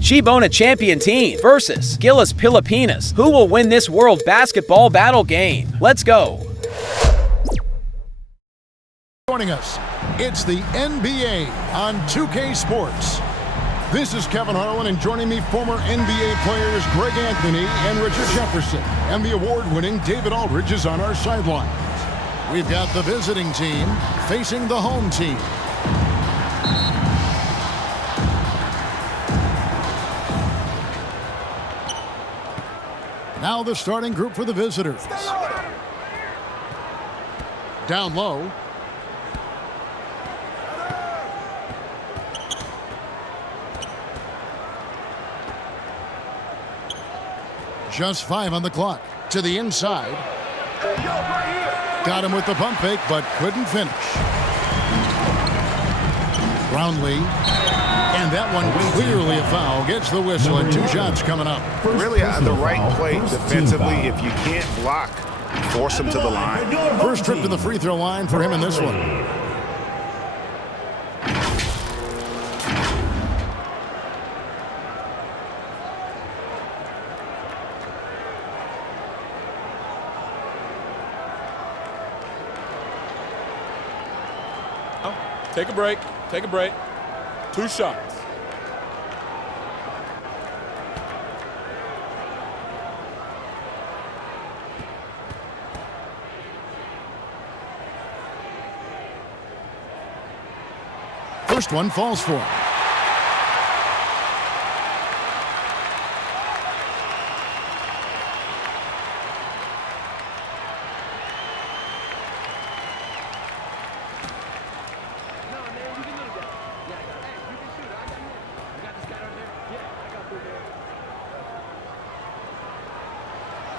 Cibona champion team versus GILAS Pilipinas. Who will win this World Basketball Battle game? Let's go. Joining us, it's the NBA on 2K Sports. This is Kevin Harlan, and joining me, former NBA players Greg Anthony and Richard Jefferson. And the award-winning David Aldridge is on our sideline. We've got the visiting team facing the home team. Now the starting group for the visitors. Down low. Just 5 on the clock. To the inside. Got him with the pump fake, but couldn't finish. Brownlee. And that one clearly a foul. Gets the whistle, and 2 shots coming up. Really the right play defensively. If you can't block, force him to the line. First trip to the free throw line for him in this one. Take a break. Take a break. 2 shots. First one falls for him.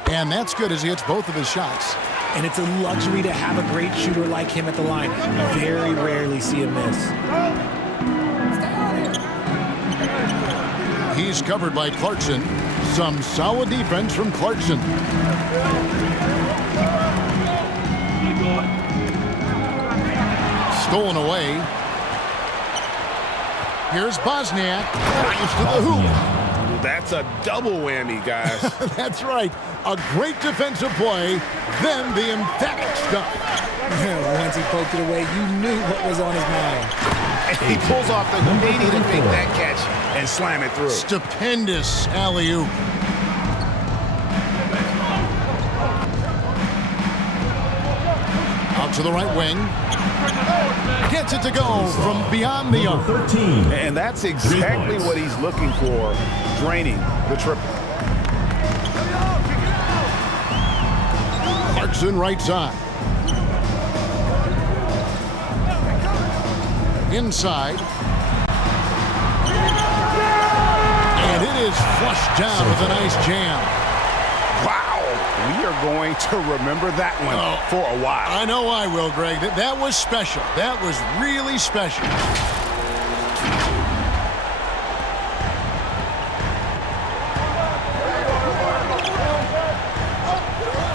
And that's good as he hits both of his shots. And it's a luxury to have a great shooter like him at the line. You very rarely see him miss. He's covered by Clarkson. Some solid defense from Clarkson. Stolen away. Here's Bosniak. Nice to the hoop. That's a double whammy, guys. That's right. A great defensive play, then the emphatic stuff. Once he poked it away, you knew what was on his mind. And he pulls off the needy to make that catch and slam it through. Stupendous alley-oop. Out to the right wing. Gets it to go from beyond the arc. 13. And that's exactly what he's looking for, draining the triple. Clarkson right side. Inside. And it is flushed down with a nice jam. Wow. We are going to remember that one for a while. I know I will, Greg. That was special. That was really special.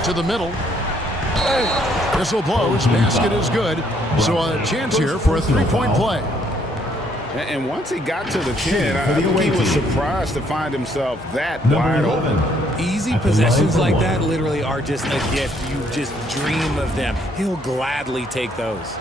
To the middle. Whistle blows. Basket is good. So a chance here for a 3-point play. And once he got to the 10, I think he was surprised to find himself that wide open. Easy possessions like that literally are just a gift. You just dream of them. He'll gladly take those.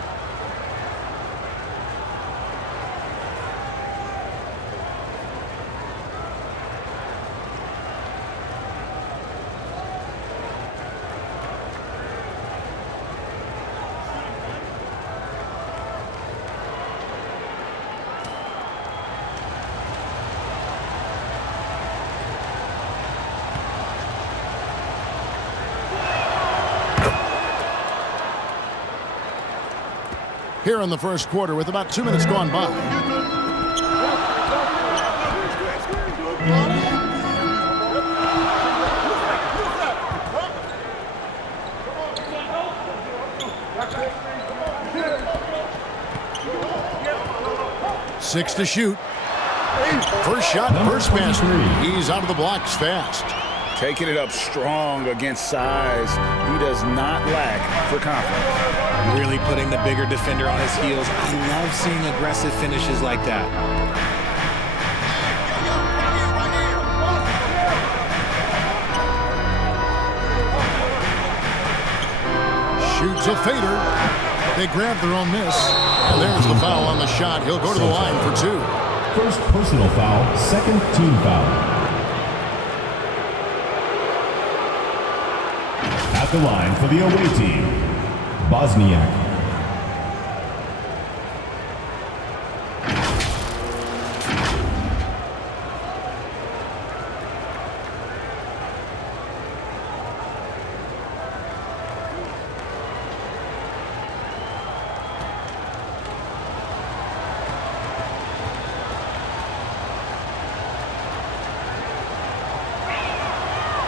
Here in the first quarter with about 2 minutes gone by. Six to shoot. First shot, first basket. He's out of the blocks fast. Taking it up strong against size. He does not lack for confidence. Really putting the bigger defender on his heels. I love seeing aggressive finishes like that. Shoots a fader. They grab their own miss. And there's the foul on the shot. He'll go to the line for 2. First personal foul, second team foul. At the line for the away team, Bosniak.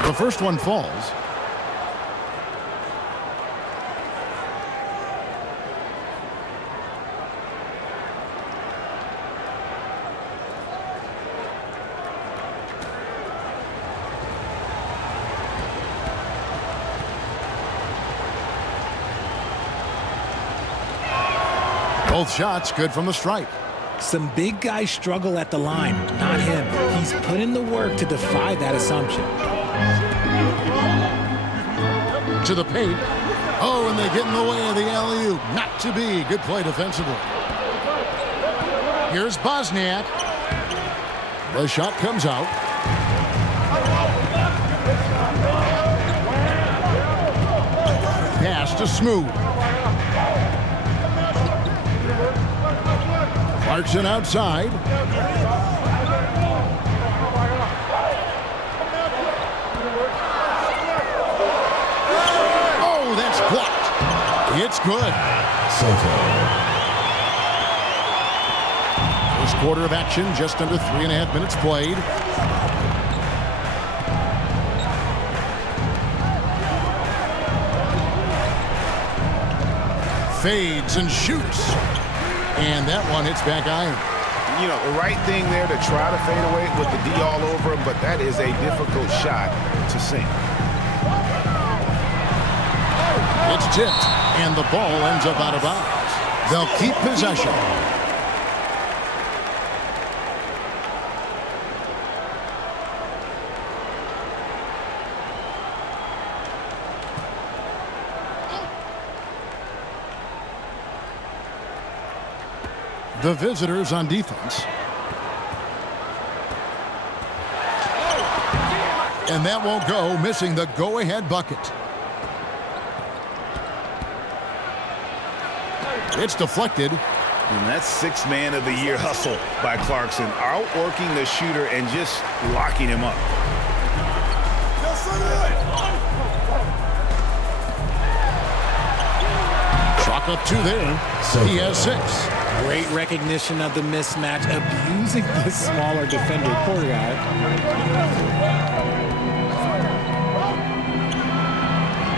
The first one falls. Both shots good from the stripe. Some big guys struggle at the line, not him. He's put in the work to defy that assumption. To the paint. Oh, and they get in the way of the alley-oop. Not to be. Good play defensively. Here's Bosniak. The shot comes out. Pass to Smooth. Clarkson outside. Oh, that's blocked. It's good. First quarter of action, just under 3.5 minutes played. Fades and shoots. And that one hits back iron. You know, the right thing there to try to fade away with the D all over him, but that is a difficult shot to sink. It's tipped, and the ball ends up out of bounds. They'll keep possession. The visitors on defense. And that won't go, missing the go-ahead bucket. It's deflected. And that's sixth man of the year hustle by Clarkson, outworking the shooter and just locking him up. Chalk up 2 there. He has 6. Great recognition of the mismatch, abusing the smaller defender. Poor guy.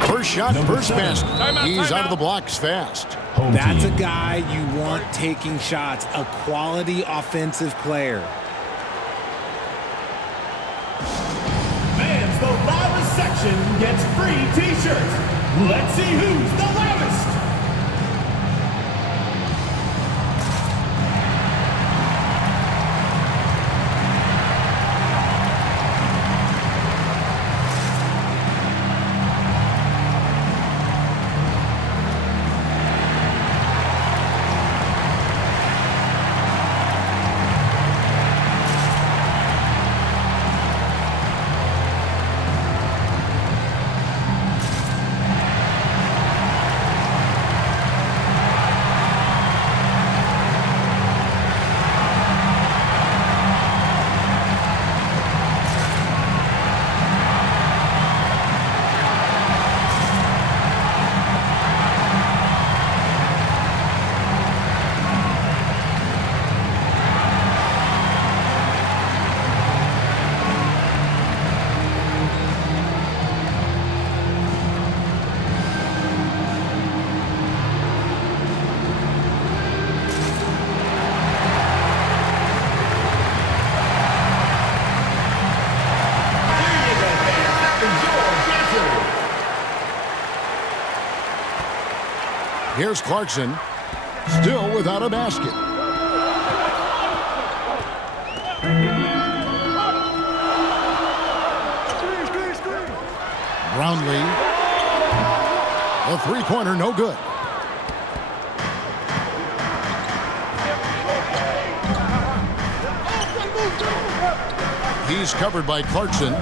First shot, first basket. He's out of the blocks fast. That's a guy you want taking shots, a quality offensive player. Fans, the loudest section gets free t-shirts. Let's see who's the loudest. Here's Clarkson, still without a basket. Brownlee. The three-pointer, no good. He's covered by Clarkson.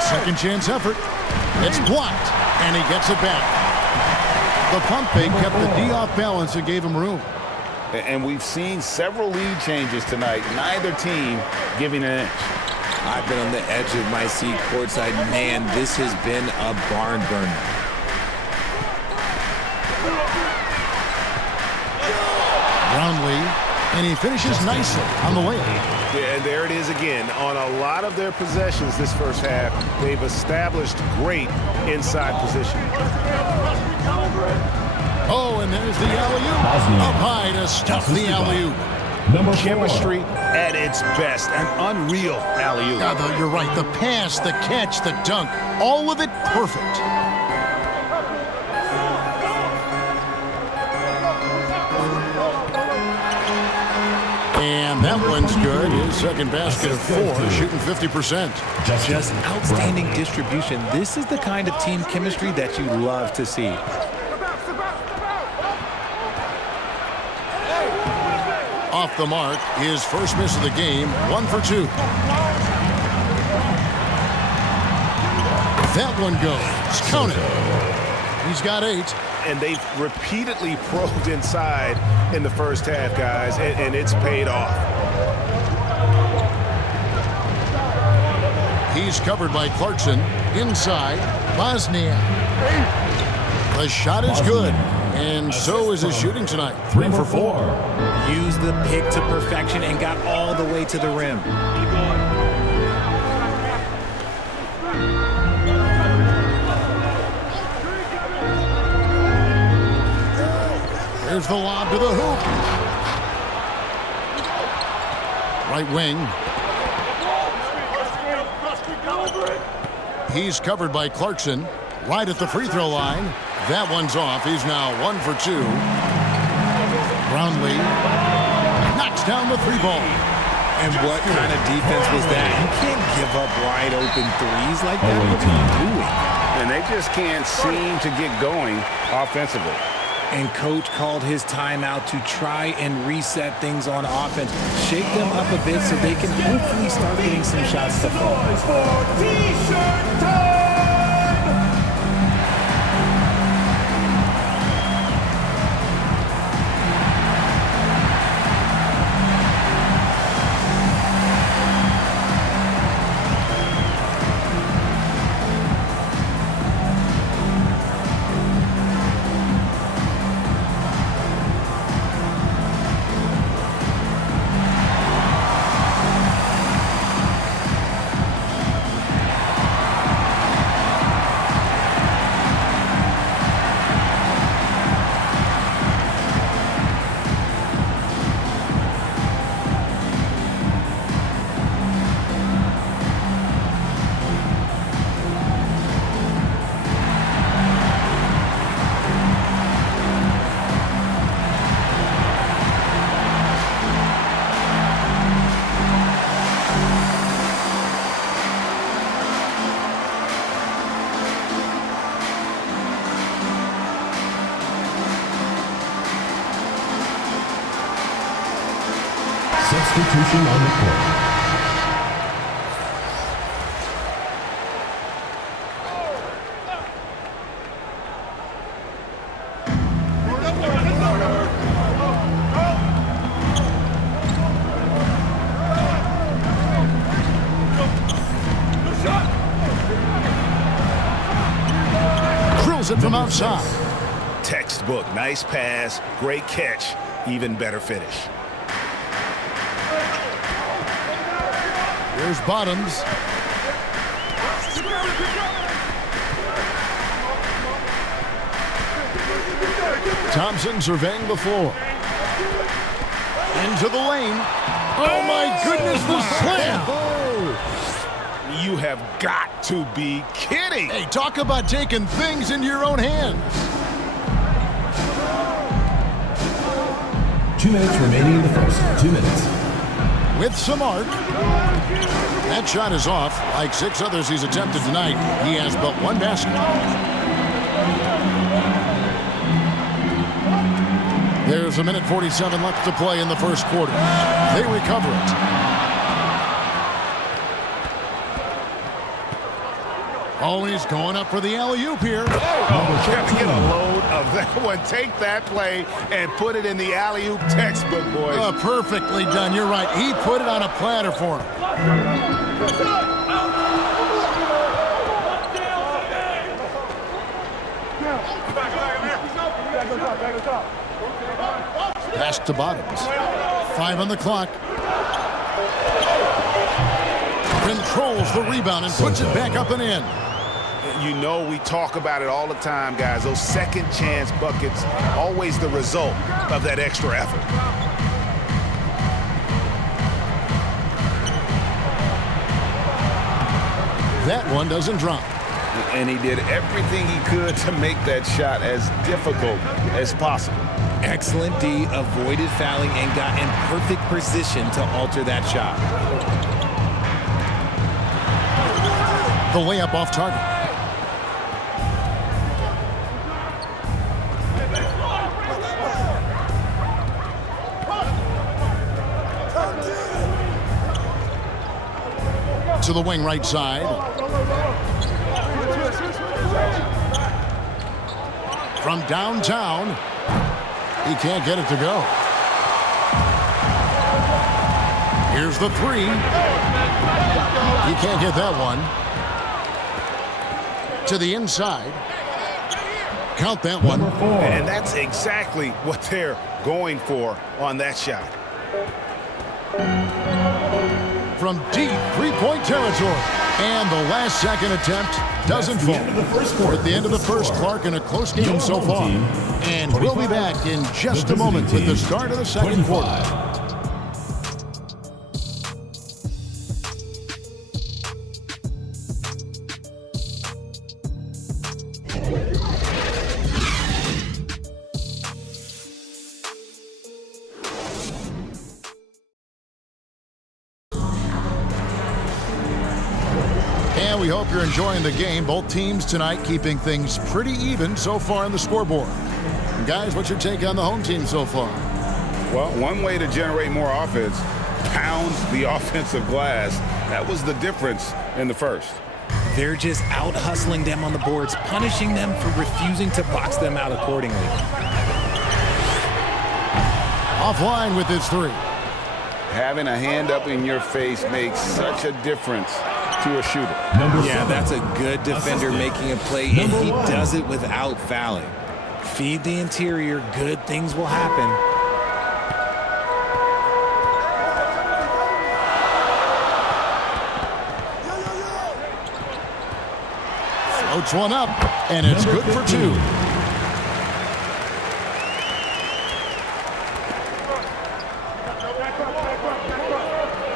Second chance effort. It's blocked, and he gets it back. The pump fake kept the D off balance and gave him room. And we've seen several lead changes tonight. Neither team giving an inch. I've been on the edge of my seat courtside. Man, this has been a barn burner. Brownlee, and he finishes nicely on the layup. Yeah, and there it is again. On a lot of their possessions this first half, they've established great inside position. Oh, and there's the alley-oop. Up high to stuff the alley-oop. Chemistry at its best. An unreal alley-oop. You're right. The pass, the catch, the dunk, all of it perfect. And that one's good. His second basket of 4, shooting 50%. Just outstanding distribution. This is the kind of team chemistry that you love to see. Off the mark, his first miss of the game, 1 for 2. That one goes. Count it. He's got 8. And they've repeatedly probed inside in the first half, guys, and it's paid off. He's covered by Clarkson. Inside, Bosnia. The shot is good, and so is his shooting tonight. 3 for 4. Used the pick to perfection and got all the way to the rim. There's the lob to the hoop. Right wing. He's covered by Clarkson. Right at the free throw line. That one's off. He's now 1 for 2. Brownlee knocks down the 3-ball. And what kind of defense was that? You can't give up wide open threes like that. What are you doing? And they just can't seem to get going offensively. And coach called his timeout to try and reset things on offense. Shake them up a bit so they can hopefully start getting some shots to fall. T-shirt time! Substitution on the court. Drills it from outside. Textbook. Nice pass. Great catch. Even better finish. Here's Bottoms. Thompson surveying the floor. Into the lane. Oh my goodness, the slam! You have got to be kidding. Hey, talk about taking things into your own hands. 2 minutes remaining in the first. 2 minutes. with some arc. That shot is off. Like 6 others he's attempted tonight, he has but 1 basket. There's a minute 47 left to play in the first quarter. They recover it. Oh, he's going up for the alley-oop here. Oh, Kevin, get a load of that one. Take that play and put it in the alley-oop textbook, boys. Perfectly done. You're right. He put it on a platter for him. Pass to Bottoms. 5 on the clock. Controls the rebound and puts it back up and in. You know we talk about it all the time, guys. Those second chance buckets, always the result of that extra effort. That one doesn't drop. And he did everything he could to make that shot as difficult as possible. Excellent D, avoided fouling and got in perfect position to alter that shot. The layup off target. To the wing right side. From downtown, he can't get it to go. Here's the 3. He can't get that one. To the inside. Count that one. And that's exactly what they're going for on that shot. From deep 3-point territory. And the last second attempt doesn't fall. At the end of the first, Clark, in a close game so far. And we'll be back in just a moment with the start of the second quarter. And we hope you're enjoying the game. Both teams tonight keeping things pretty even so far on the scoreboard. And guys, what's your take on the home team so far? Well, one way to generate more offense, pound the offensive glass. That was the difference in the first. They're just out hustling them on the boards, punishing them for refusing to box them out accordingly. Offline with his 3. Having a hand up in your face makes such a difference to a shooter. Yeah, that's a good defender making a play, and he does it without fouling. Feed the interior, good things will happen. Floats one up, and it's good for 2.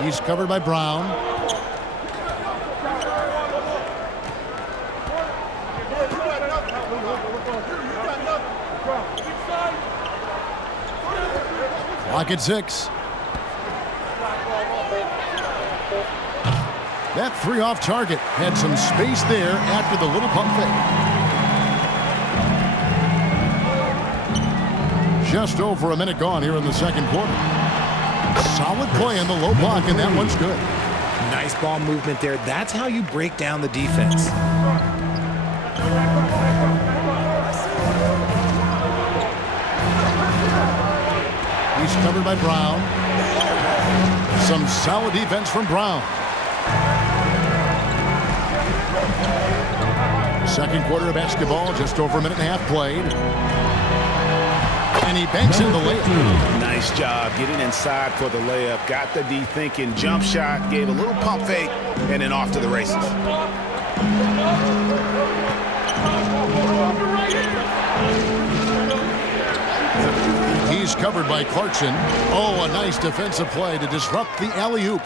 He's covered by Brown. Clock at 6. That 3 off target had some space there after the little pump fake. Just over a minute gone here in the second quarter. Solid play in the low block, and that one's good. Nice ball movement there. That's how you break down the defense. He's covered by Brown. Some solid defense from Brown. Second quarter of basketball, just over a minute and a half played. And he banks in the layup. Nice job getting inside for the layup. Got the D thinking, jump shot, gave a little pump fake, and then off to the races. He's covered by Clarkson. Oh, a nice defensive play to disrupt the alley-oop.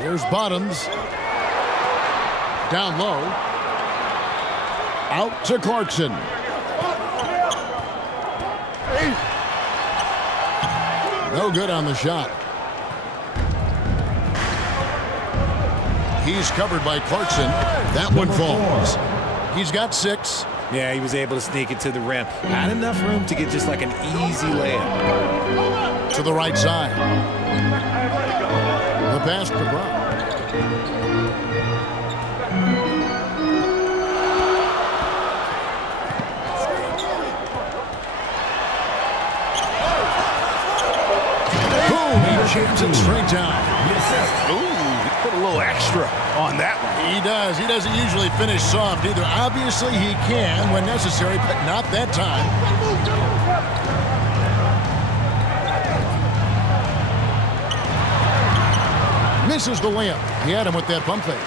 Here's Bottoms. Down low. Out to No good on the shot. He's covered by Clarkson. That one falls. He's got 6. Yeah, he was able to sneak it to the rim. Not enough room to get just like an easy layup. To the right side. The pass to Brown. Boom! He jams it straight down. Ooh, he put a little extra on that one. He does. He doesn't usually finish soft either. Obviously, he can when necessary, but not that time. Misses the layup. He had him with that pump fake.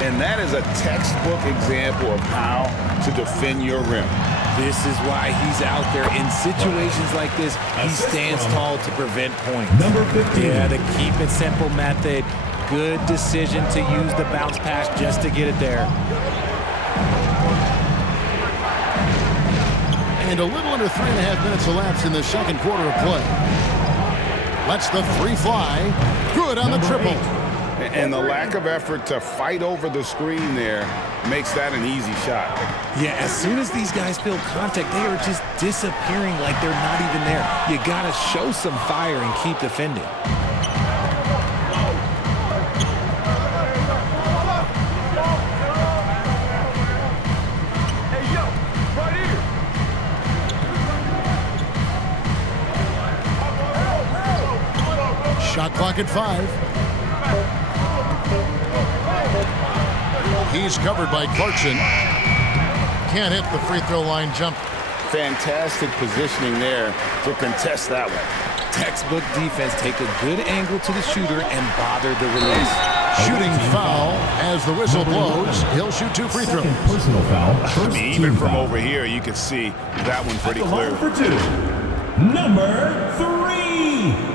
And that is a textbook example of how to defend your rim. This is why he's out there in situations like this. He stands tall to prevent points. Number 15. Yeah, the keep it simple method. Good decision to use the bounce pass just to get it there. And a little under 3.5 minutes elapsed in the second quarter of play. Lets the 3 fly. Good on the triple. And the lack of effort to fight over the screen there makes that an easy shot. Yeah, as soon as these guys feel contact, they are just disappearing like they're not even there. You got to show some fire and keep defending. Shot clock at 5. He's covered by Clarkson. Can't hit the free throw line jump. Fantastic positioning there to contest that one. Textbook defense. Take a good angle to the shooter and bother the release. Shooting foul as the whistle blows. He'll shoot 2 free throws. Personal foul. I mean, even from over here, you can see that one pretty clear. For 2, number 3.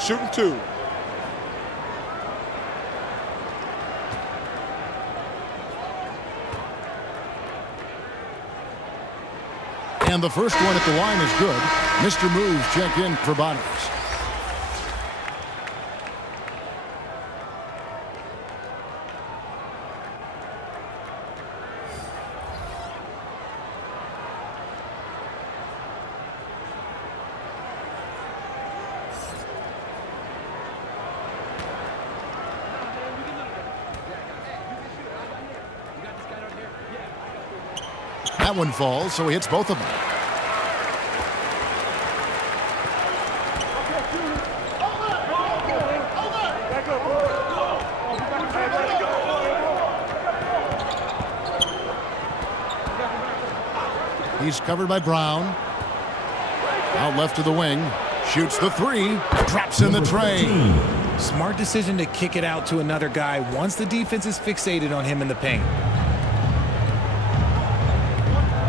Shooting 2. And the first one at the line is good. Mr. Moves check in for Bonus. That one falls, so he hits both of them. He's covered by Brown. Out left to the wing. Shoots the 3. Traps in the tray. Smart decision to kick it out to another guy once the defense is fixated on him in the paint.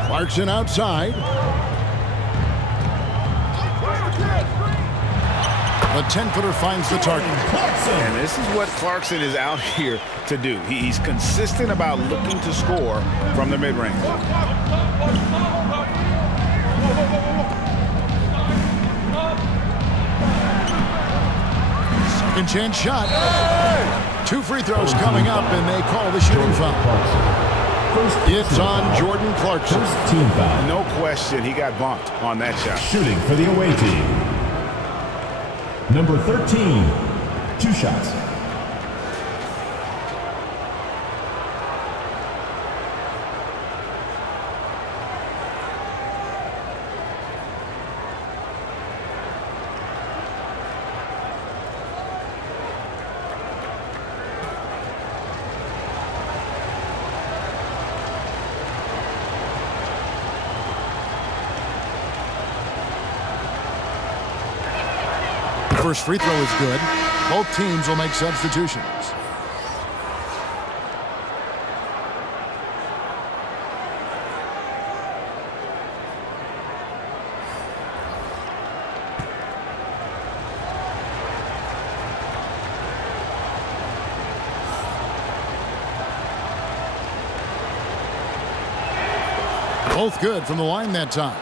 Clarkson outside. The 10-footer finds the target. And this is what Clarkson is out here to do. He's consistent about looking to score from the mid-range. Second chance shot. 2 free throws coming up, and they call the shooting foul. It's on Jordan Clarkson. First team foul. No question, he got bumped on that shot. Shooting for the away team. Number 13. 2 shots. First free throw is good. Both teams will make substitutions. Both good from the line that time.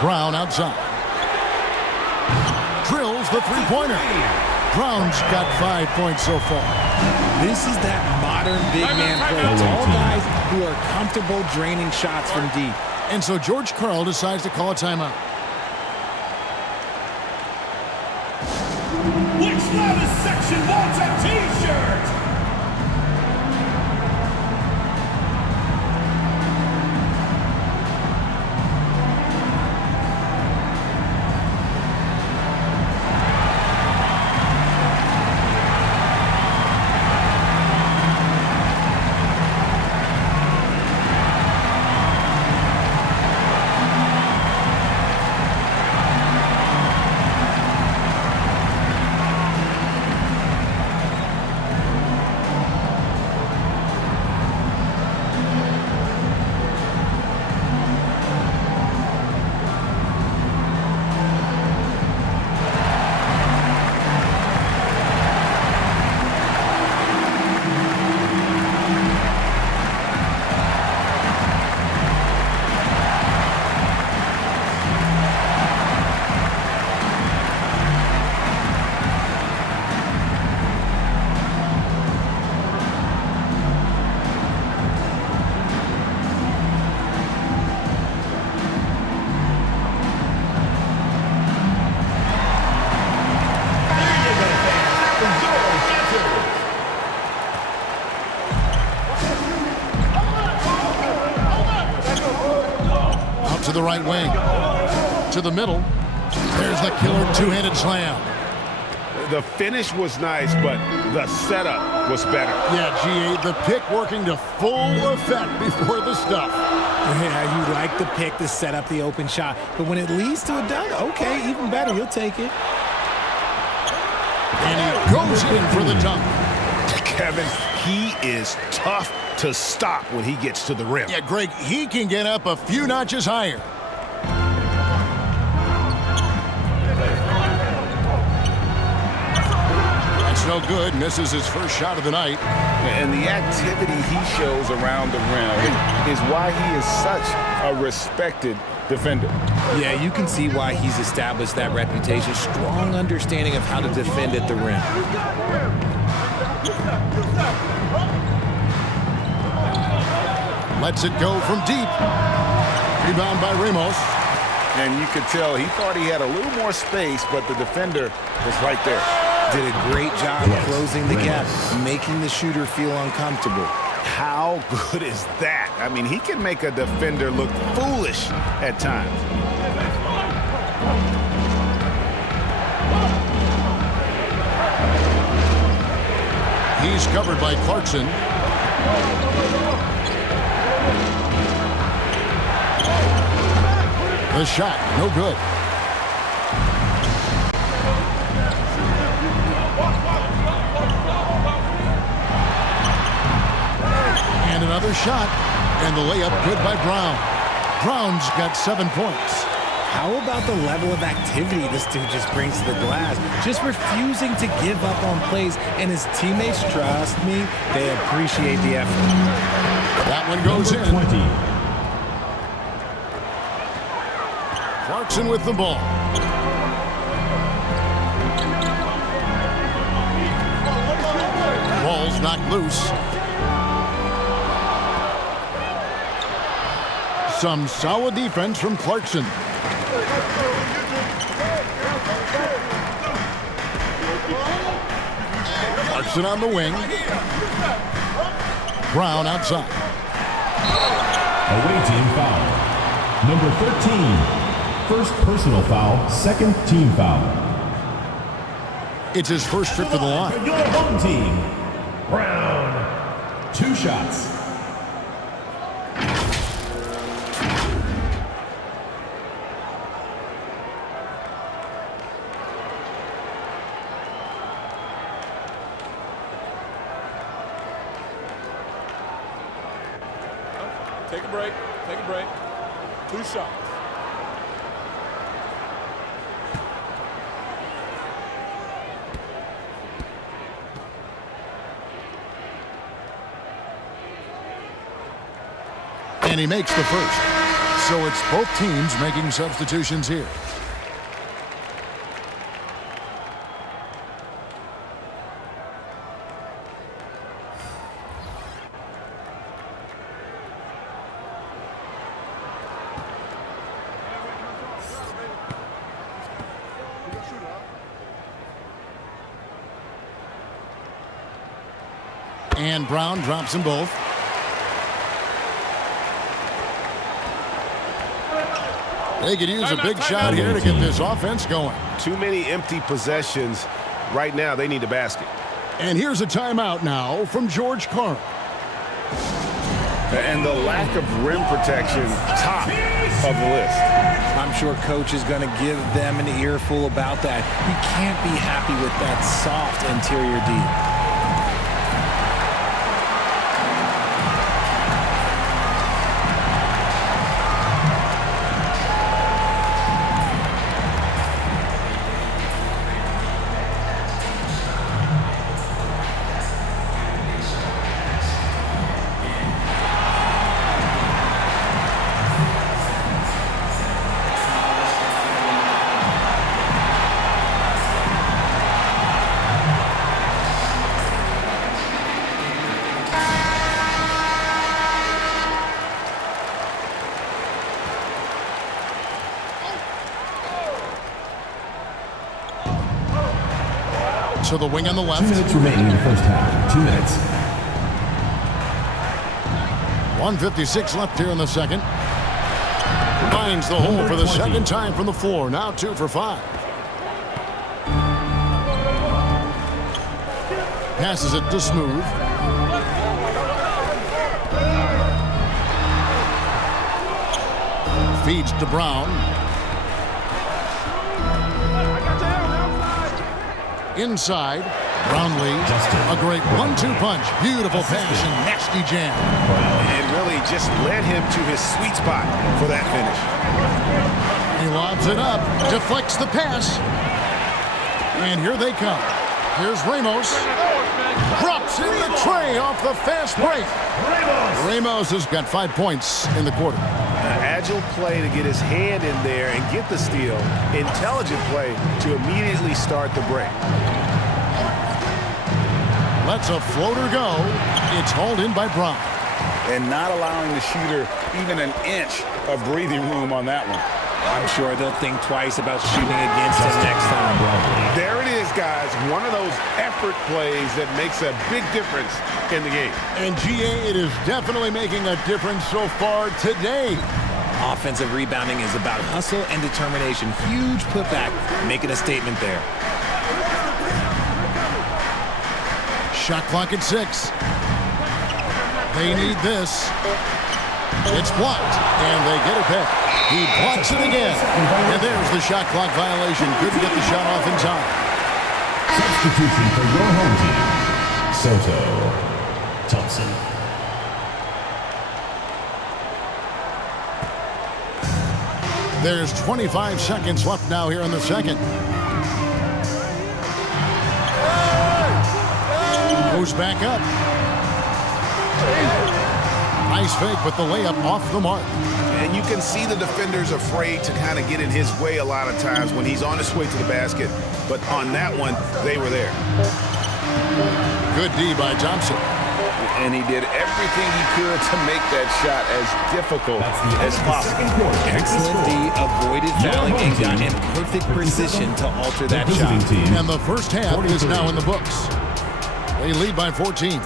Brown outside. Drills the three-pointer. Brown's got 5 points so far. This is that modern big man play. Tall guys who are comfortable draining shots from deep. And so George Karl decides to call a timeout. Which loudest section wants a T-shirt? To the right wing. To the middle. There's the killer two-handed slam. The finish was nice, but the setup was better. Yeah, GA, the pick working to full effect before the stuff. Yeah, you like the pick to set up the open shot, but when it leads to a dunk, okay, even better, you'll take it. And he goes in for the dunk. Kevin, he is tough to stop when he gets to the rim. Yeah, Greg, he can get up a few notches higher. That's no good. Misses his first shot of the night. And the activity he shows around the rim is why he is such a respected defender. Yeah, you can see why he's established that reputation. Strong understanding of how to defend at the rim. Lets it go from deep. Rebound by Ramos. And you could tell he thought he had a little more space, but the defender was right there. Did a great job closing the gap, making the shooter feel uncomfortable. How good is that? I mean, he can make a defender look foolish at times. He's covered by Clarkson. The shot, no good. And another shot, and the layup good by Brown. Brown's got 7 points. How about the level of activity this dude just brings to the glass? Just refusing to give up on plays, and his teammates, trust me, they appreciate the effort. That one goes in. 20. Clarkson with the ball. Ball's knocked loose. Some solid defense from Clarkson. Clarkson on the wing. Brown outside. Away team foul. Number 13. First personal foul, second team foul. It's his first trip to the line. Your home team. Brown. 2 shots. Take a break. Take a break. 2 shots. And he makes the first. So it's both teams making substitutions here. And Brown drops them both. They could use a big shot here to get this offense going. Too many empty possessions. Right now, they need a basket. And here's a timeout now from George Carl. And the lack of rim protection, top of the list. I'm sure coach is going to give them an earful about that. You can't be happy with that soft interior D. To the wing on the left. 2 minutes remaining in the first half. 2 minutes. 1:56 left here in the second. Finds the hole for the second time from the floor. Now 2 for 5. Passes it to Smooth. Feeds to Brown. Inside, Brownlee, a great 1-2 punch. Beautiful pass and nasty jam. And really just led him to his sweet spot for that finish. He lobs it up, deflects the pass. And here they come. Here's Ramos. Drops in the tray off the fast break. Ramos has got 5 points in the quarter. Agile play to get his hand in there and get the steal. Intelligent play to immediately start the break. Lets a floater go. It's hauled in by Brown. And not allowing the shooter even an inch of breathing room on that one. I'm sure they'll think twice about shooting against him next time. There it is, guys. One of those effort plays that makes a big difference in the game. And GA, it is definitely making a difference so far today. Offensive rebounding is about hustle and determination. Huge putback, making a statement there. Shot clock at 6. They need this. It's blocked, and they get it back. He blocks it again. And there's the shot clock violation. Couldn't get the shot off in time. Substitution for your home team. Soto. Thompson. There's 25 seconds left now here in the second. Goes back up. Nice fake, but the layup off the mark. And you can see the defenders afraid to kind of get in his way a lot of times when he's on his way to the basket. But on that one, they were there. Good D by Thompson. And he did everything he could to make that shot as difficult as possible. Excellent D, avoided fouling and got in perfect position to alter that shot. And the first half is now in the books. They lead by 14.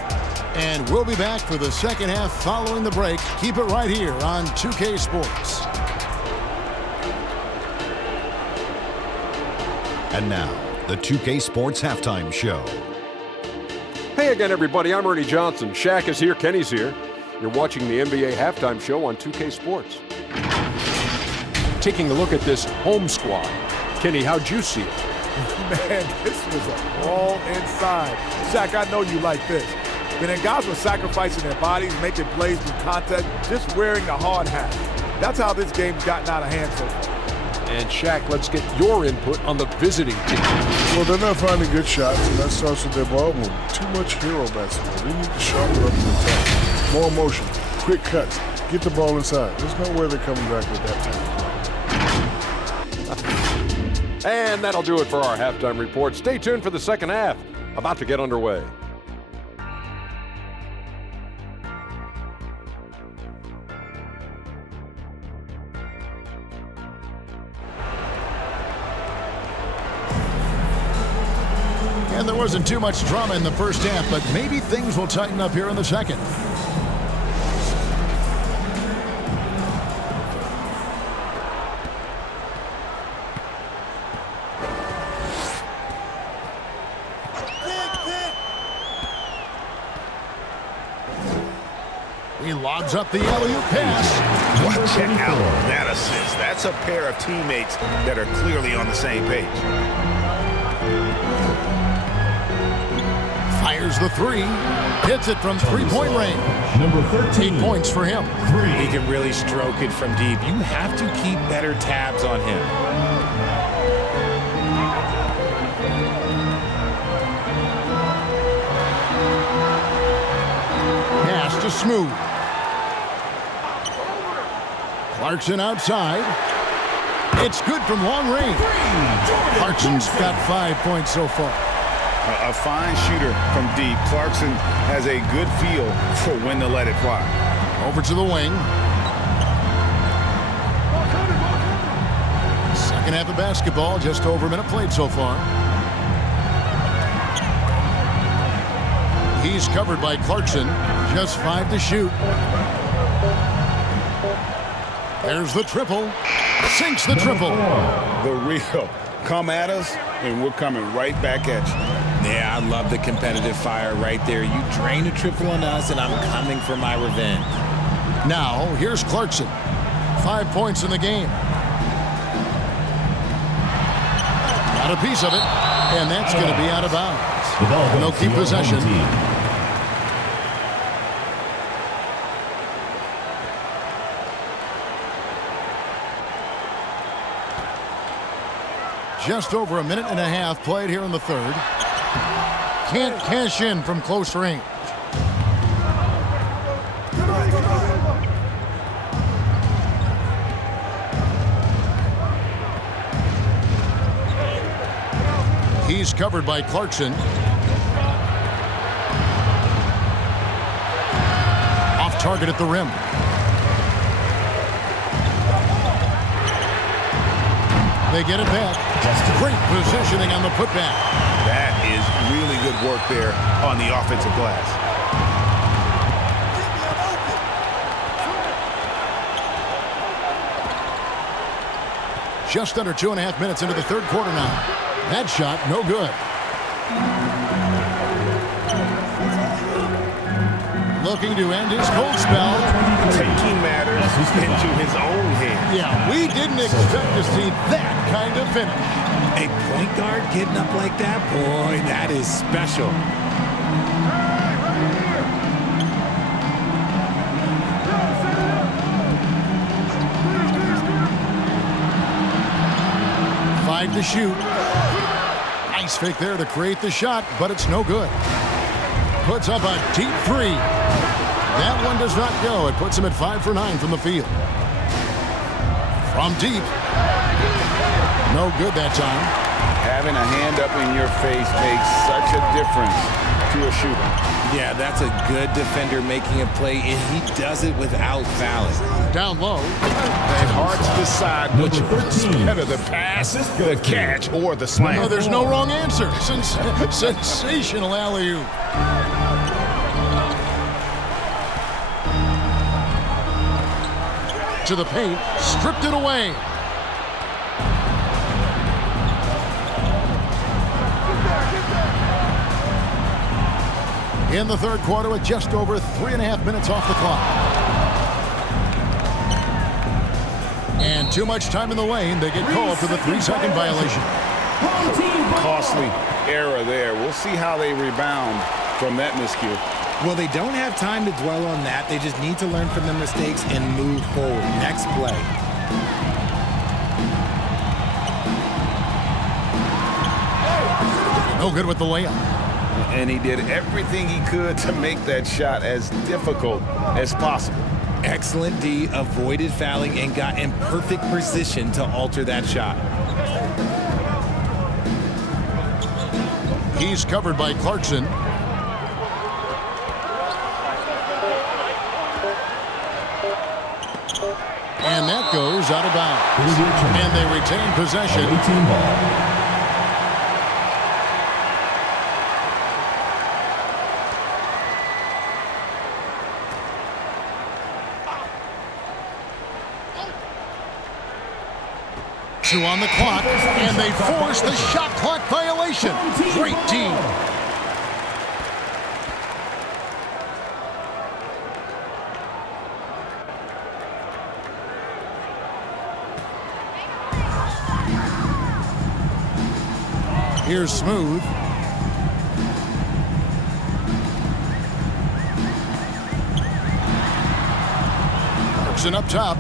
And we'll be back for the second half following the break. Keep it right here on 2K Sports. And now, the 2K Sports Halftime Show. Hey again, everybody. I'm Ernie Johnson. Shaq is here. Kenny's here. You're watching the NBA Halftime Show on 2K Sports. Taking a look at this home squad. Kenny, how'd you see it? Man, this was a ball inside. Shaq, I know you like this. And then guys were sacrificing their bodies, making plays through contact, just wearing the hard hat. That's how this game's gotten out of hand so far. And Shaq, let's get your input on the visiting team. Well, they're not finding good shots, and that starts with their ball movement. Too much hero basketball. They need to sharpen up the attack. More motion, quick cuts, Get the ball inside. There's no way they're coming back with that type of play. And that'll do it for our halftime report. Stay tuned for the second half, about to get underway. And there wasn't too much drama in the first half, but maybe things will tighten up here in the second. He lobs up the alley-oop pass. Watch out that assist. That's a pair of teammates that are clearly on the same page. Fires the three. Hits it from three-point range. Number 13. 8 points for him. He can really stroke it from deep. You have to keep better tabs on him. Pass to Smooth. Clarkson outside. It's good from long range. Clarkson's got 5 points so far. A fine shooter from deep. Clarkson has a good feel for when to let it fly. Over to the wing. Second half of basketball, just over a minute played so far. He's covered by Clarkson. Just 5 to shoot. There's the triple. Sinks the triple. The real. Come at us, and we're coming right back at you. Yeah, I love the competitive fire right there. You drain a triple on us, and I'm coming for my revenge. Now, here's Clarkson. 5 points in the game. Got a piece of it, and that's going to be out of bounds. And they'll keep possession. Just over a minute and a half played here in the third. Can't cash in from close range. He's covered by Clarkson. Off target at the rim. They get it back. Great positioning on the putback. That is really good work there on the offensive glass. Just under 2.5 minutes into the third quarter now. That shot, no good. Looking to end his cold spell. Taking matters into his own hands. Yeah, we didn't expect to see that kind of finish. A point guard getting up like that, boy, that is special. Five to shoot. Nice fake there to create the shot, but it's no good. Puts up a deep three. That one does not go. It puts him at 5 for 9 from the field. From deep. No good that time. Having a hand up in your face makes such a difference to a shooter. Yeah, that's a good defender making a play, and he does it without fouling. Down low. It's hard to decide which is better, the pass, the catch, or the slam. No, there's no wrong answer. Sensational alley-oop. To the paint, stripped it away. In the third quarter with just over 3.5 minutes off the clock. And too much time in the lane. They get called for the 3-second violation. Costly error there. We'll see how they rebound from that miscue. Well, they don't have time to dwell on that. They just need to learn from their mistakes and move forward. Next play. No good with the layup. And he did everything he could to make that shot as difficult as possible. Excellent D, avoided fouling and got in perfect position to alter that shot. He's covered by Clarkson. And that goes out of bounds. And they retain possession. Two on the clock, and they force the shot clock violation. Great D. Here's Smooth. Clarkson up top.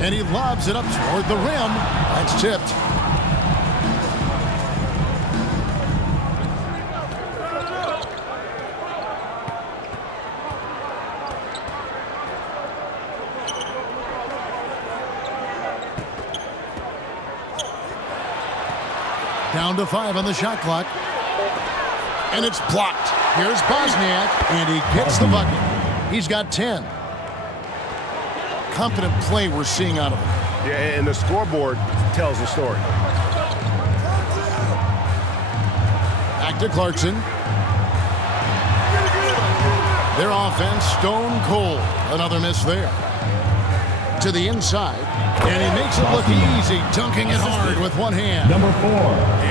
And he lobs it up toward the rim. That's tipped. Down to 5 on the shot clock. And it's blocked. Here's Bosniak, and he gets the bucket. He's got 10. Confident play we're seeing out of him. Yeah, and the scoreboard tells the story. Back to Clarkson. Their offense stone cold. Another miss there. To the inside. And he makes it look easy, dunking it hard with one hand. Number 4.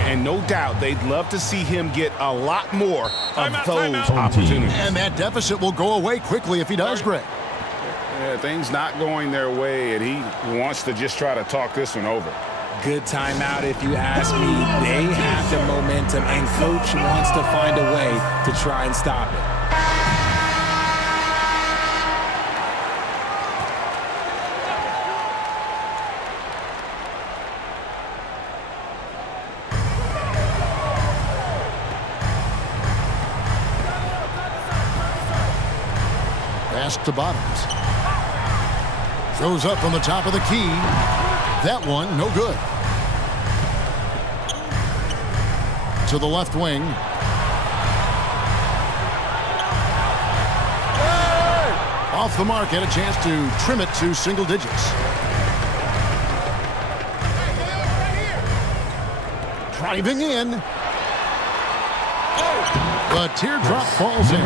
And no doubt they'd love to see him get a lot more of those opportunities. And that deficit will go away quickly if he does, Greg. Yeah, things not going their way, and he wants to just try to talk this one over. Good timeout if you ask me. They have the momentum, and coach wants to find a way to try and stop it. Pass to Bottoms. Throws up on the top of the key. That one, no good. To the left wing. Off the mark, had a chance to trim it to single digits. Driving in. The teardrop falls in.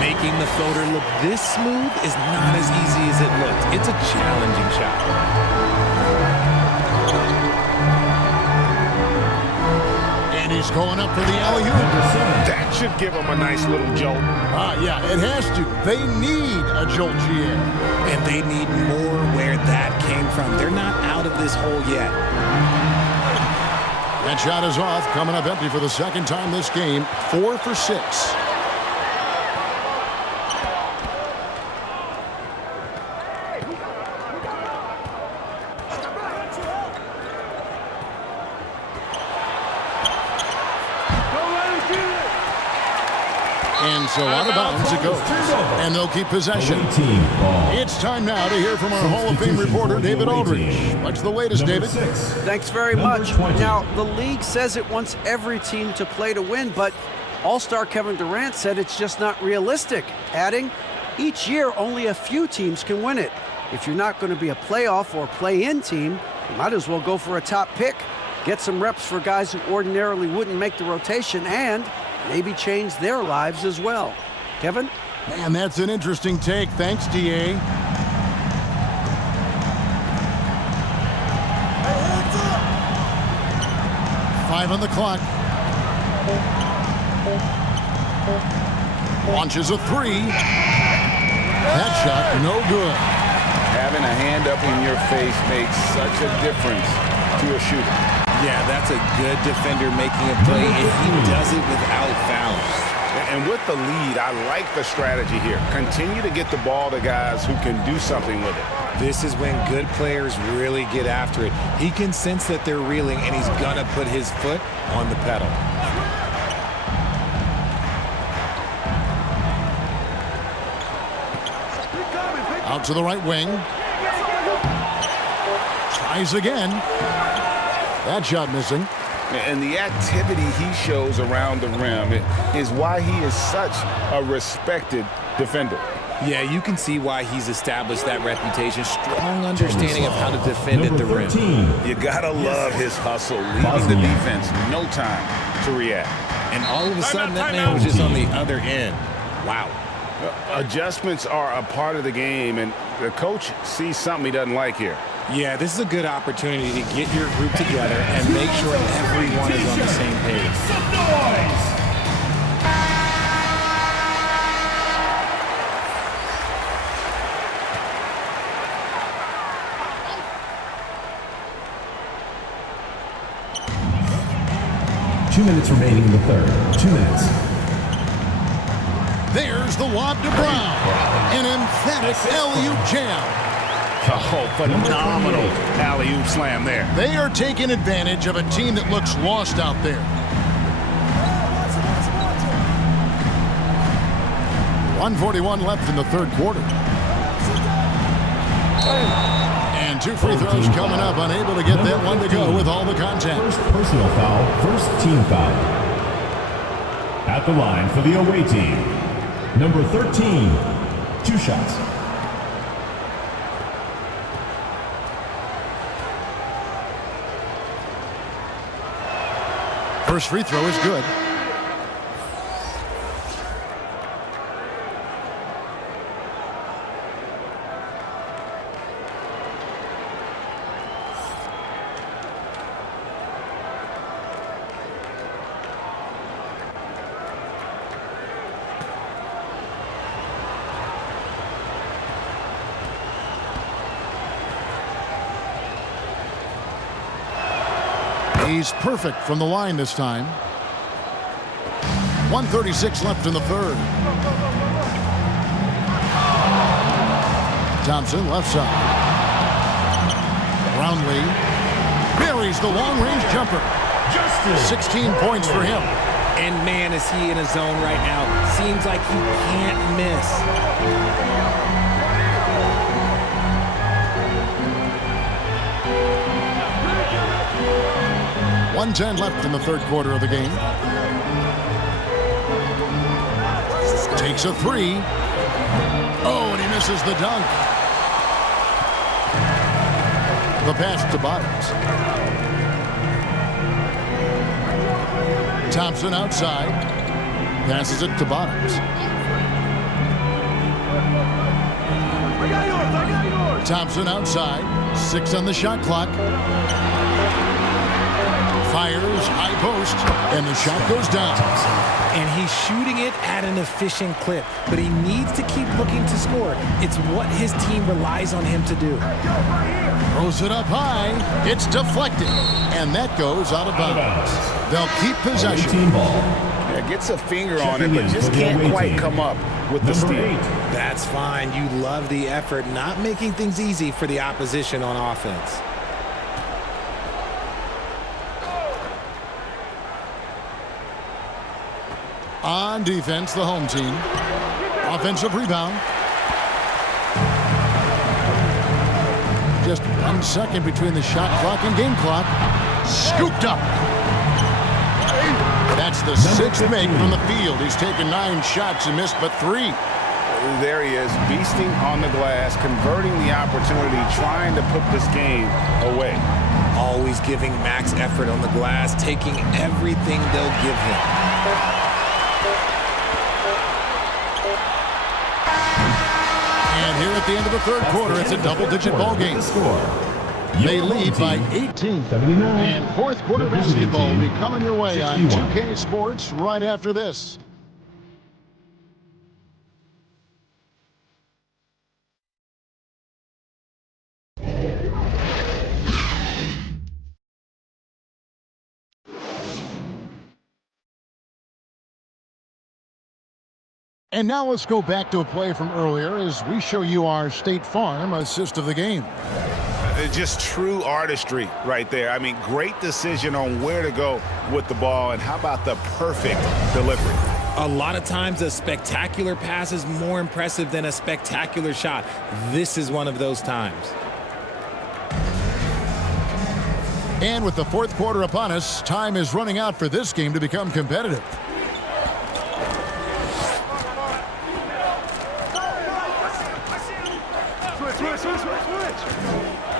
Making the floater look this smooth is not as easy as it looks. It's a challenging shot. And he's going up for the alley-oop. That should give him a nice little jolt. Yeah, it has to. They need a jolt, GA. And they need more where that came from. They're not out of this hole yet. That shot is off, coming up empty for the second time this game. 4 for 6. And so out of bounds it goes. And they'll keep possession. It's time now to hear from our Hall of Fame reporter, David Aldridge. What's the latest, David? Thanks very much. Now, the league says it wants every team to play to win, but All-Star Kevin Durant said it's just not realistic, adding, each year only a few teams can win it. If you're not going to be a playoff or play-in team, you might as well go for a top pick, get some reps for guys who ordinarily wouldn't make the rotation, and maybe change their lives as well. Kevin? Man, that's an interesting take. Thanks, DA. Five on the clock. Launches a 3. That shot, no good. Having a hand up in your face makes such a difference to a shooter. Yeah, that's a good defender making a play, and he does it without fouling. And with the lead, I like the strategy here. Continue to get the ball to guys who can do something with it. This is when good players really get after it. He can sense that they're reeling, and he's going to put his foot on the pedal. Out to the right wing. Tries again. That shot missing. And the activity he shows around the rim is why he is such a respected defender. Yeah, you can see why he's established that reputation. Strong understanding of how to defend at the rim. You gotta love his hustle, leaving the defense no time to react. And all of a sudden, that man was just on the other end. Wow. Adjustments are a part of the game, and the coach sees something he doesn't like here. Yeah, this is a good opportunity to get your group together and make sure everyone is on the same page. Make some noise! Two minutes remaining in the third. 2 minutes. There's the lob to Brown. An emphatic alley-oop jam. Oh, phenomenal alley-oop slam there. They are taking advantage of a team that looks lost out there. 1:41 left in the third quarter. And 2 free throws coming up, unable to get that one to go with all the contact. First personal foul, first team foul. At the line for the away team, number 13, 2 shots. First free throw is good. He's perfect from the line this time. 1:36 left in the third. Thompson left side. Brownlee buries the long-range jumper. 16 points for him. And man, is he in a zone right now. Seems like he can't miss. 1:10 left in the third quarter of the game. Takes a 3. Oh, and he misses the dunk. The pass to Bottoms. Thompson outside. Passes it to Bottoms. Thompson outside. 6 on the shot clock. Fires, high post, and the shot goes down. And he's shooting it at an efficient clip, but he needs to keep looking to score. It's what his team relies on him to do. Throws it up high. It's deflected, and that goes out of bounds. They'll keep possession. Yeah, gets a finger on it, but just can't quite come up with the steal. That's fine. You love the effort, not making things easy for the opposition on offense. On defense, the home team. Offensive rebound. Just 1 second between the shot clock and game clock. Scooped up. That's the 6th make from the field. He's taken 9 shots and missed but 3. There he is, beasting on the glass, converting the opportunity, trying to put this game away. Always giving max effort on the glass, taking everything they'll give him. And here at the end of the third quarter, it's a double-digit ball game. They lead by 18. And fourth quarter basketball will be coming your way on 2K Sports right after this. And now let's go back to a play from earlier as we show you our State Farm assist of the game. Just true artistry right there. I mean, great decision on where to go with the ball, and how about the perfect delivery. A lot of times a spectacular pass is more impressive than a spectacular shot. This is one of those times. And with the fourth quarter upon us, time is running out for this game to become competitive.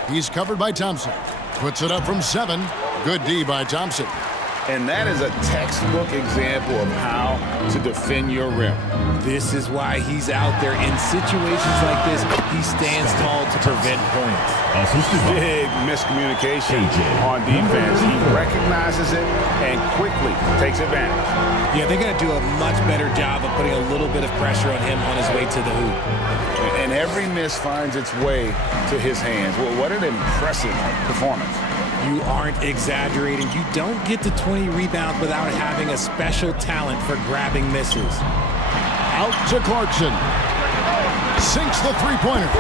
He's covered by Thompson. Puts it up from 7. Good D by Thompson. And that is a textbook example of how to defend your rim. This is why he's out there in situations like this. He stands tall to prevent points. Big miscommunication on defense. He recognizes it and quickly takes advantage. Yeah, they got to do a much better job of putting a little bit of pressure on him on his way to the hoop. And every miss finds its way to his hands. Well, what an impressive performance. You aren't exaggerating. You don't get to 20 rebounds without having a special talent for grabbing misses. Out to Clarkson. Sinks the three-pointer.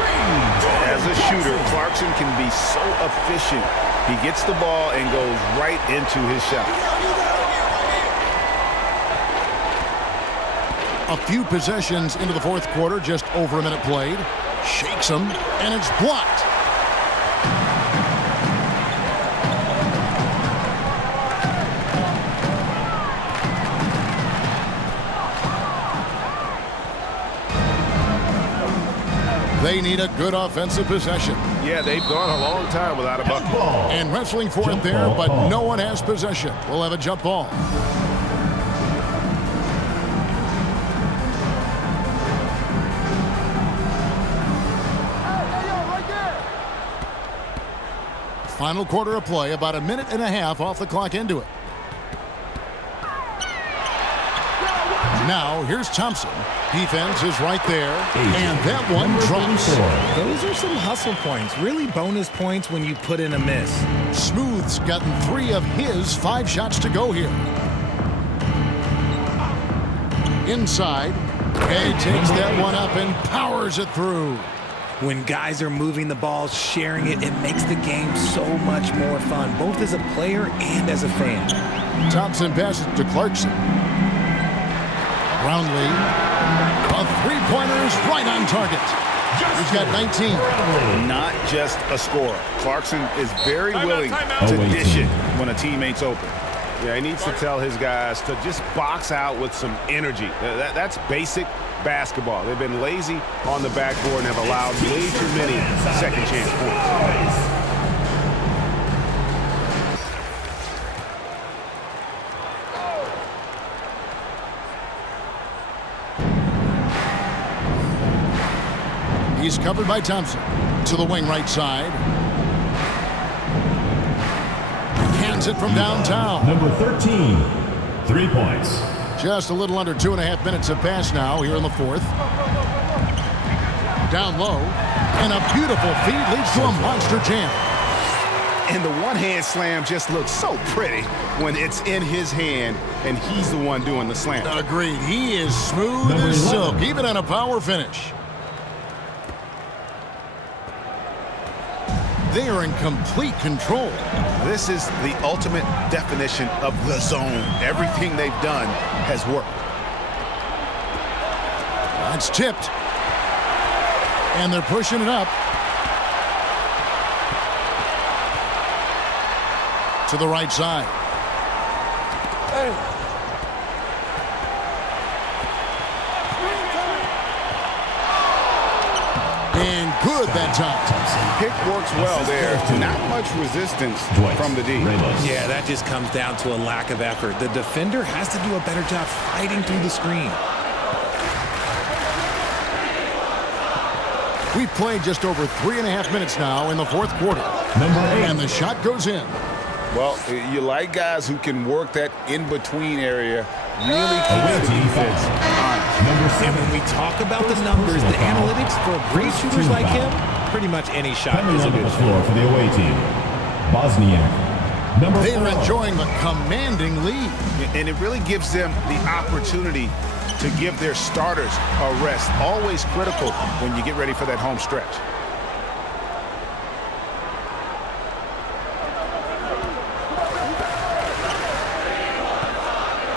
As a shooter, Clarkson can be so efficient. He gets the ball and goes right into his shot. A few possessions into the fourth quarter, just over a minute played. Shakes him, and it's blocked. They need a good offensive possession. Yeah, they've gone a long time without a bucket. And wrestling for it there, but no one has possession. We'll have a jump ball. Final quarter of play, about a minute and a half off the clock into it. Now, here's Thompson. Defense is right there, and that one drops. Those are some hustle points, really bonus points when you put in a miss. Smooth's gotten 3 of his 5 shots to go here. Inside, and he takes that one up and powers it through. When guys are moving the ball, sharing it, it makes the game so much more fun, both as a player and as a fan. Thompson passes to Clarkson. Brownlee, a three-pointer is right on target. He's got 19. Not just a scorer. Clarkson is very willing to dish it when a teammate's open. Yeah, he needs to tell his guys to just box out with some energy. That's basic basketball. They've been lazy on the backboard and have allowed way too many second chance points. He's covered by Thompson. To the wing right side. Hands it from downtown. Number 13, 3 points. Just a little under 2.5 minutes have passed now here in the fourth. Down low. And a beautiful feed leads to a monster jam. And the one-hand slam just looks so pretty when it's in his hand and he's the one doing the slam. Agreed. He is smooth as silk, even on a power finish. They are in complete control. This is the ultimate definition of the zone. Everything they've done has worked. It's tipped. And they're pushing it up. To the right side. And good that time. Pick works well there. Not much resistance from the D. Yeah, that just comes down to a lack of effort. The defender has to do a better job fighting through the screen. We've played just over 3.5 minutes now in the fourth quarter. Number 8. And the shot goes in. Well, you like guys who can work that in-between area, really keep the defense honest. And when we talk about the numbers, the analytics for great shooters like him, pretty much any shot is a good shot. Floor for the away team, Bosniak. Number 4. They are enjoying the commanding lead. And it really gives them the opportunity to give their starters a rest. Always critical when you get ready for that home stretch.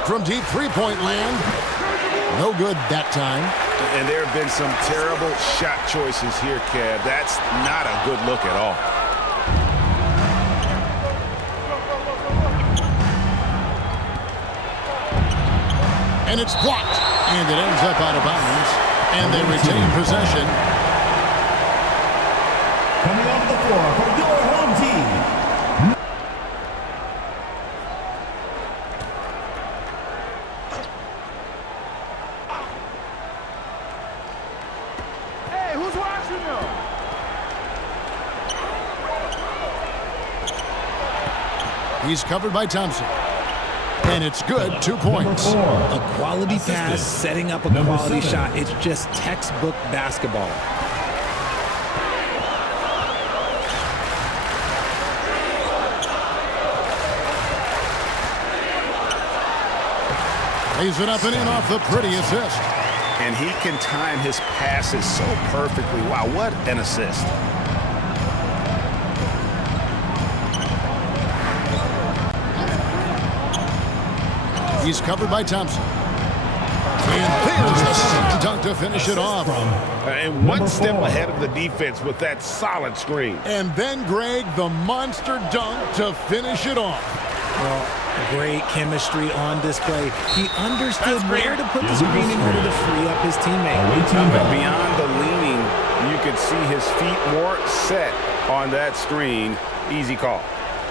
From deep three-point land. No good that time. And there have been some terrible shot choices here, Kev. That's not a good look at all. And it's blocked. And it ends up out of bounds. And they retain possession. Coming onto the floor for your home team. Hey, who's watching them? He's covered by Thompson. And it's good, 2 points. A quality pass, setting up a quality shot. It's just textbook basketball. Lays it up and in off the pretty assist. And he can time his passes so perfectly. Wow, what an assist. He's covered by Thompson. And there's the slam dunk to finish it off. And one step ahead of the defense with that solid screen. And then, Greg, the monster dunk to finish it off. Well, great chemistry on display. He understood where to put the screen in order to free up his teammate. Beyond the leaning, you could see his feet more set on that screen. Easy call.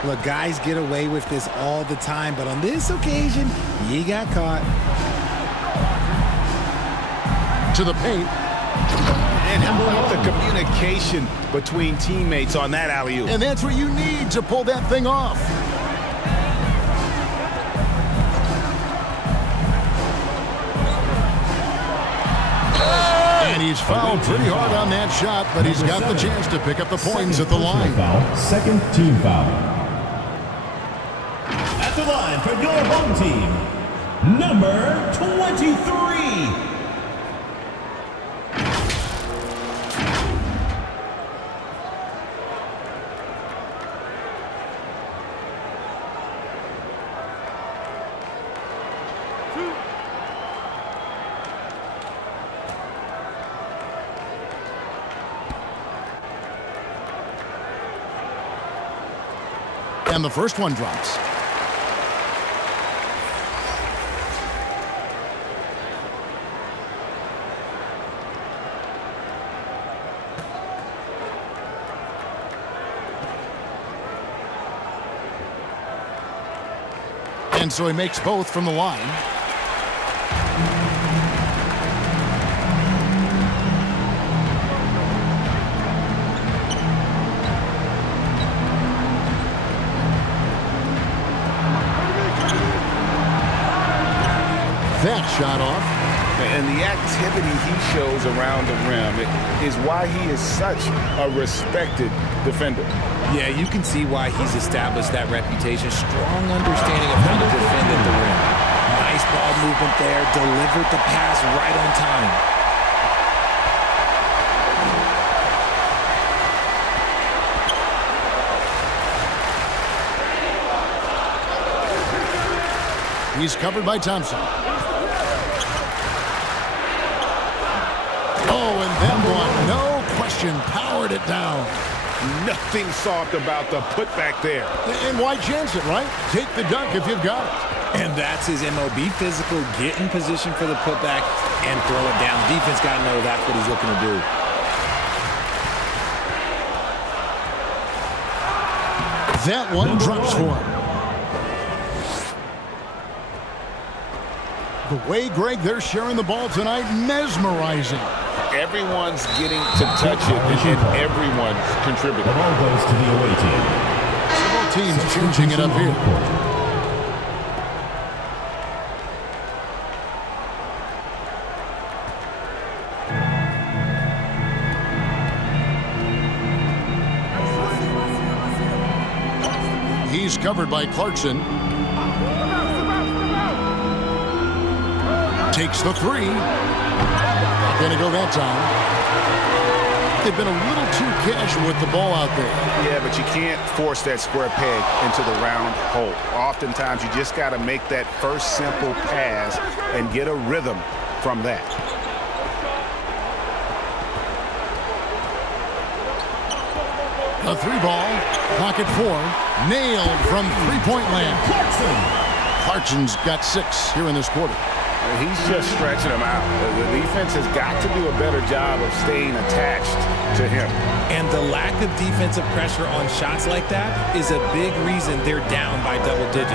Look, guys get away with this all the time, but on this occasion, he got caught. To the paint. And how about the communication between teammates on that alley-oop? And that's what you need to pull that thing off. And he's fouled pretty hard on that shot, but he's got the chance to pick up the points at the line. Second team foul. At the line for your home team, number 23. And the first one drops. And so he makes both from the line. That shot off. And the activity he shows around the rim is why he is such a respected defender. Yeah, you can see why he's established that reputation. Strong understanding of how to defend at the rim. Nice ball movement there. Delivered the pass right on time. He's covered by Thompson. Oh, and then one, no question, powered it down. Nothing soft about the putback there. And why chance it, right? Take the dunk if you've got it. And that's his MO. Be physical, get in position for the putback, and throw it down. Defense got to know that's what he's looking to do. That one drops for him. The way, Greg, they're sharing the ball tonight, mesmerizing. Everyone's getting to touch it, and everyone's contributing. The ball goes to the away team. Several teams changing it up here. He's covered by Clarkson. Takes the three. Not going to go that time. They've been a little too casual with the ball out there. Yeah, but you can't force that square peg into the round hole. Oftentimes, you just got to make that first simple pass and get a rhythm from that. A 3-ball, clock at 4, nailed from three-point land. Clarkson's got 6 here in this quarter. He's just stretching them out. The defense has got to do a better job of staying attached to him. And the lack of defensive pressure on shots like that is a big reason they're down by double digits.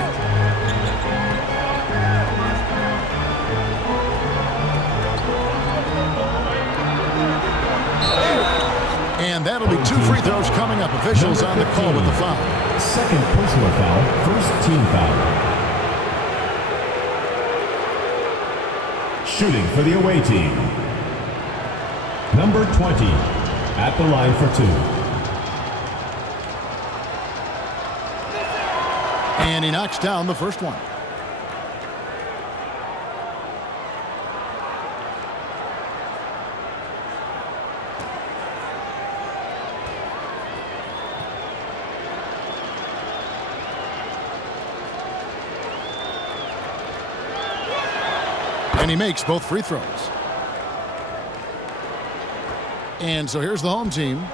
And that'll be 2 free throws coming up. Officials on the call with the foul. Second personal foul, first team foul. Shooting for the away team. Number 20 at the line for 2. And he knocks down the first one. And he makes both free throws. And so here's the home team.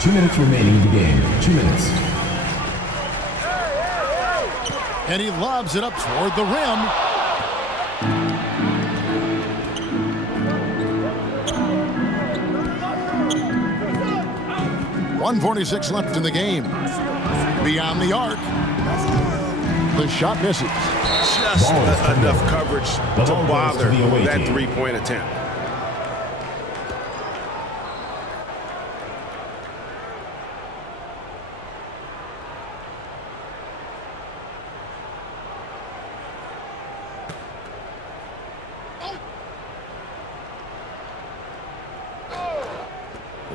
Two minutes remaining in the game. 2 minutes. And he lobs it up toward the rim. .146 left in the game. Beyond the arc. The shot misses. Just enough coverage to bother that three-point attempt.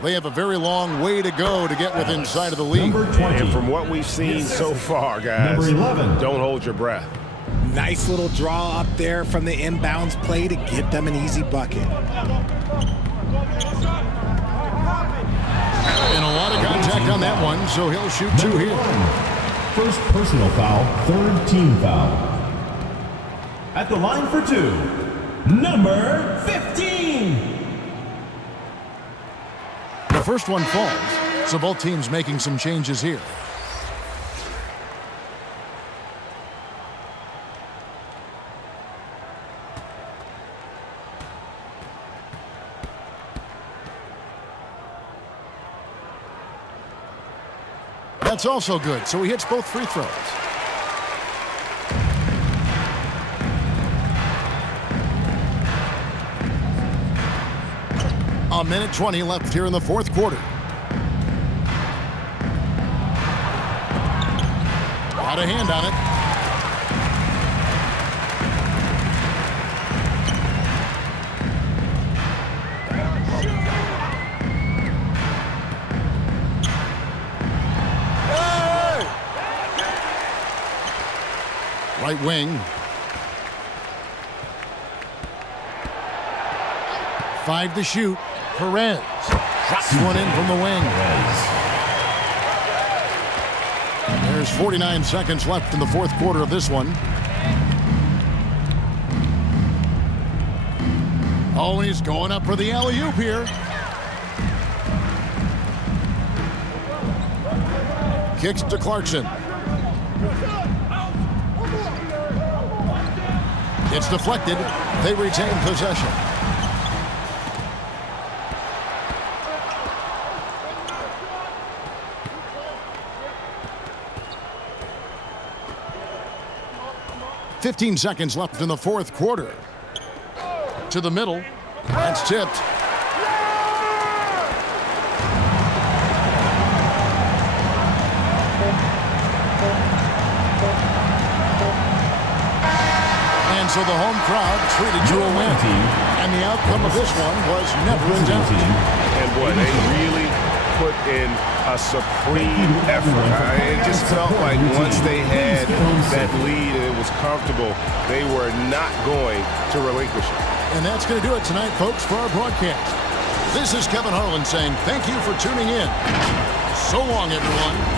They have a very long way to go to get within sight of the lead. And from what we've seen so far, guys, don't hold your breath. Nice little draw up there from the inbounds play to get them an easy bucket. And a lot of contact on that one, so he'll shoot 2 here. First personal foul, third team foul. At the line for 2, number 15. The first one falls, so both teams making some changes here. That's also good, so he hits both free throws. A minute 20 left here in the fourth quarter. Got a hand on it. Right wing. 5 to shoot. Perez drops one in from the wing. There's 49 seconds left in the fourth quarter of this one. Oh, and he's going up for the alley-oop here. Kicks to Clarkson. It's deflected. They retain possession. .15 seconds left in the fourth quarter. To the middle. That's tipped. And so the home crowd treated you a win. And the outcome of this one was never in doubt. And boy, they really put in a supreme effort. It just felt like once they had that lead and it was comfortable, they were not going to relinquish it. And that's going to do it tonight, folks, for our broadcast. This is Kevin Harlan saying thank you for tuning in. So long, everyone.